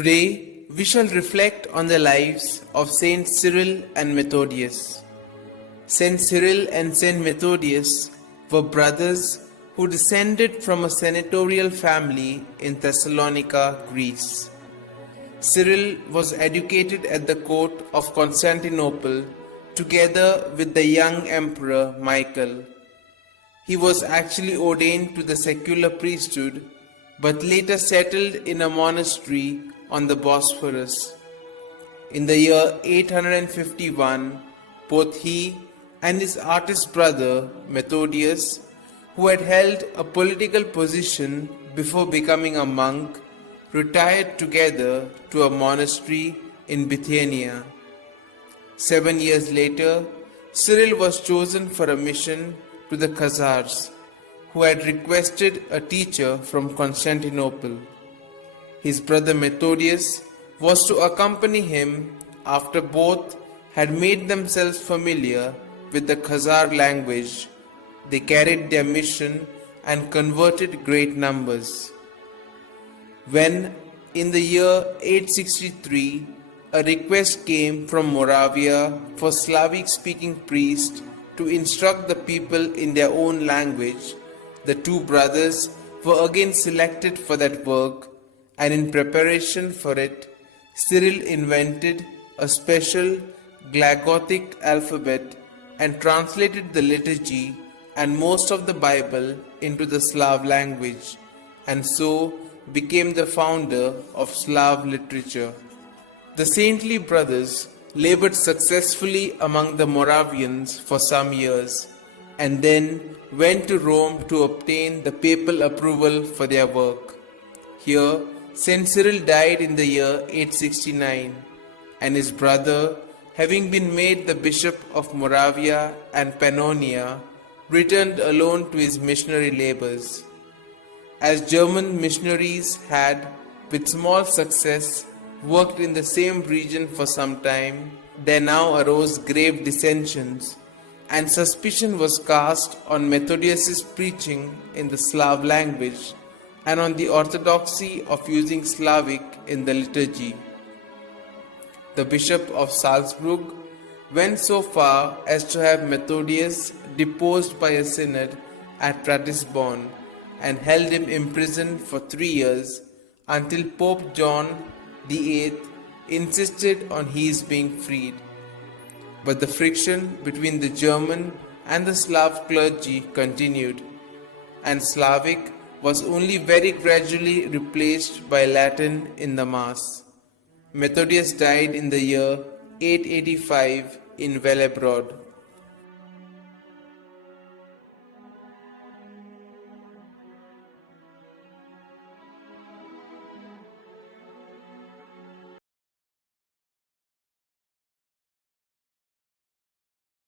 Today, we shall reflect on the lives of Sts Cyril and Methodius. St. Cyril and St. Methodius were brothers who descended from a senatorial family in Thessalonica, Greece. Cyril was educated at the court of Constantinople together with the young emperor Michael. He was actually ordained to the secular priesthood, but later settled in a monastery on the Bosphorus. In the year 851, both he and his artist brother Methodius, who had held a political position before becoming a monk, retired together to a monastery in Bithynia. 7 years later, Cyril was chosen for a mission to the Khazars, who had requested a teacher from Constantinople. His brother Methodius was to accompany him after both had made themselves familiar with the Khazar language. They carried their mission and converted great numbers. When, in the year 863, a request came from Moravia for Slavic-speaking priests to instruct the people in their own language, the two brothers were again selected for that work, and in preparation for it, Cyril invented a special Glagothic alphabet and translated the liturgy and most of the Bible into the Slav language, and so became the founder of Slav literature. The saintly brothers labored successfully among the Moravians for some years, and then went to Rome to obtain the papal approval for their work. Here, St. Cyril died in the year 869, and his brother, having been made the bishop of Moravia and Pannonia, returned alone to his missionary labors. As German missionaries had, with small success, worked in the same region for some time, there now arose grave dissensions, and suspicion was cast on Methodius' preaching in the Slav language and on the orthodoxy of using Slavic in the liturgy. The Bishop of Salzburg went so far as to have Methodius deposed by a synod at Ratisbon and held him imprisoned for 3 years until Pope John VIII insisted on his being freed. But the friction between the German and the Slav clergy continued, and Slavic was only very gradually replaced by Latin in the Mass. Methodius died in the year 885 in Velebrodh.